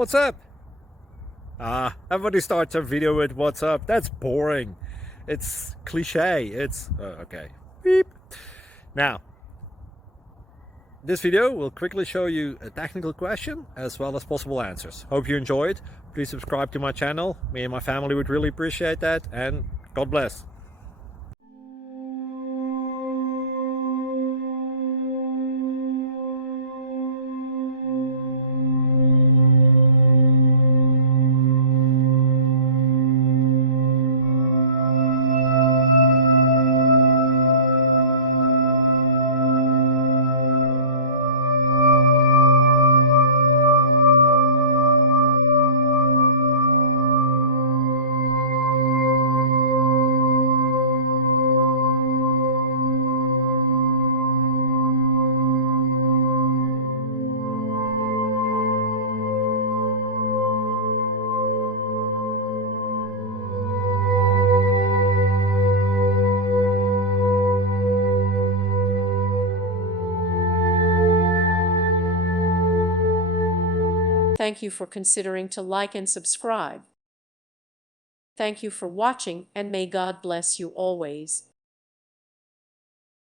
What's up? Everybody starts a video with what's up. That's boring. It's cliche. It's okay. Beep. Now, this video will quickly show you a technical question as well as possible answers. Hope you enjoyed. Please subscribe to my channel. Me and my family would really appreciate that, and God bless. Thank you for considering to like and subscribe. Thank you for watching, and may God bless you always.